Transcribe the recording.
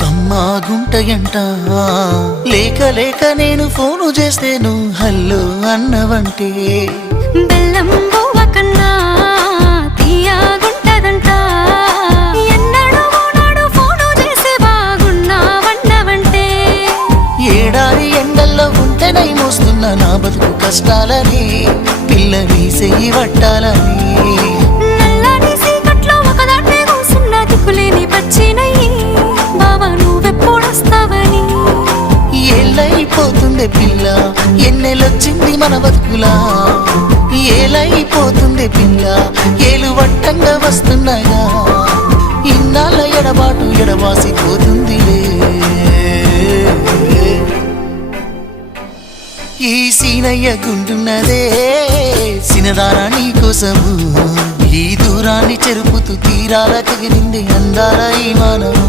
కమ్మా గుంటయంట లేక లేక నేను ఫోను చేస్తేను హల్లో అన్నవంటే బెల్లం బువ్వ కన్నా తీయగుంటదంట ఎన్నడూ నాడు ఫోను చేసి బాగున్నావన్నవంటే ఏడాది ఎండల్లో ఉంటేనై మోస్తున్న నా బతుకు కష్టాలని పిల్లని చెయ్యి పట్టాలని ఏలైపోతుంది పిల్ల ఎన్నెలొచ్చింది మన బతుకులా ఏలైపోతుంది పిల్ల ఏలు వట్టంగా వస్తున్నాగా ఇన్నాళ్ళ ఎడబాటు ఎడవాసిపోతుందిలే ఈ సీనయ్య గుంటున్నదే సినదారా నీ కోసము ఈ దూరాన్ని చెరుపుతూ తీరాల తెగిరింది అందాల ఈ మానవు